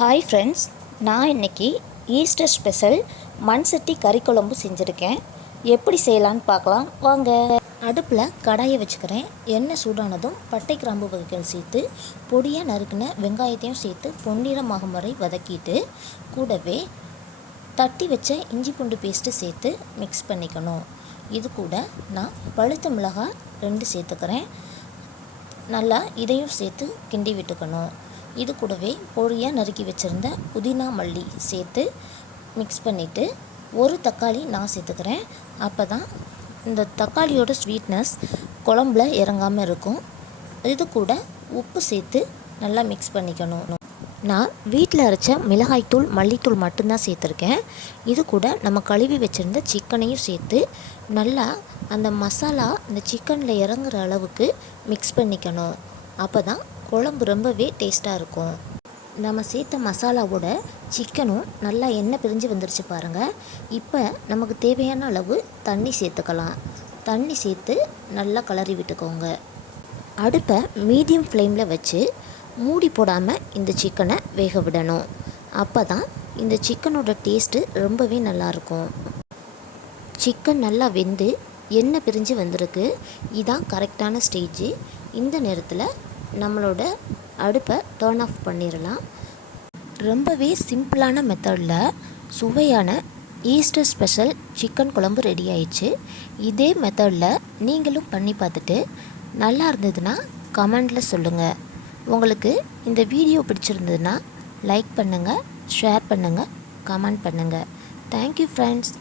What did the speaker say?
Hi friends நான் இன்னைக்கு Easter special மண் சட்டி கறி குழம்பு செஞ்சுருக்கேன். எப்படி செய்யலான்னு பார்க்கலாம். வாங்க. அடுப்பில் கடாயை வச்சுக்கிறேன். எண்ணெய் சூடானதும் பட்டை கிராம்பு வகைகள் சேர்த்து பொடியாக நறுக்கின வெங்காயத்தையும் சேர்த்து பொன்னிறமாகும் வரை வதக்கிட்டு கூடவே தட்டி வச்ச இஞ்சி பூண்டு பேஸ்ட்டு சேர்த்து மிக்ஸ் பண்ணிக்கணும். இது கூட நான் பழுத்த மிளகாய் ரெண்டு சேர்த்துக்கிறேன். நல்லா இதையும் சேர்த்து கிண்டி விட்டுக்கணும். இது கூடவே பொடியாக நறுக்கி வச்சுருந்த புதினா மல்லி சேர்த்து மிக்ஸ் பண்ணிவிட்டு ஒரு தக்காளி நான் சேர்த்துக்கிறேன். அப்போ தான் இந்த தக்காளியோட ஸ்வீட்னஸ் குழம்புல இறங்காமல் இருக்கும். இது கூட உப்பு சேர்த்து நல்லா மிக்ஸ் பண்ணிக்கணும். நான் வீட்டில் அரைச்ச மிளகாய்த்தூள் மல்லித்தூள் மட்டும்தான் சேர்த்துருக்கேன். இது கூட நம்ம கழுவி வச்சுருந்த சிக்கனையும் சேர்த்து நல்லா அந்த மசாலா இந்த சிக்கனில் இறங்குற அளவுக்கு மிக்ஸ் பண்ணிக்கணும். அப்போ தான் குழம்பு ரொம்பவே டேஸ்ட்டாக இருக்கும். நம்ம சேர்த்த மசாலாவோட சிக்கனும் நல்லா எண்ணெய் பிரிஞ்சு வந்துருச்சு பாருங்கள் இப்போ நமக்கு தேவையான அளவு தண்ணி சேர்த்துக்கலாம். தண்ணி சேர்த்து நல்லா கிளறி விட்டுக்கோங்க. அடுப்பை மீடியம் ஃப்ளேமில் வச்சு மூடி போடாமல் இந்த சிக்கனை வேக விடணும். அப்போ தான் இந்த சிக்கனோட டேஸ்ட்டு ரொம்பவே நல்லாயிருக்கும் சிக்கன் நல்லா வெந்து எண்ணெய் பிரிஞ்சு வந்திருக்கு. இதான் கரெக்டான ஸ்டேஜ் இந்த நேரத்தில் நம்மளோட அடுப்பை டர்ன் ஆஃப் பண்ணிடலாம். ரொம்பவே சிம்பிளான மெத்தடில் சுவையான ஈஸ்டர் ஸ்பெஷல் சிக்கன் குழம்பு ரெடி ஆயிடுச்சு. இதே மெத்தடில் நீங்களும் பண்ணி பார்த்துட்டு நல்லா இருந்ததுன்னா கமெண்டில் சொல்லுங்கள் உங்களுக்கு இந்த வீடியோ பிடிச்சிருந்ததுன்னா லைக் பண்ணுங்கள் ஷேர் பண்ணுங்கள் கமெண்ட் பண்ணுங்கள் தேங்க்யூ ஃப்ரெண்ட்ஸ்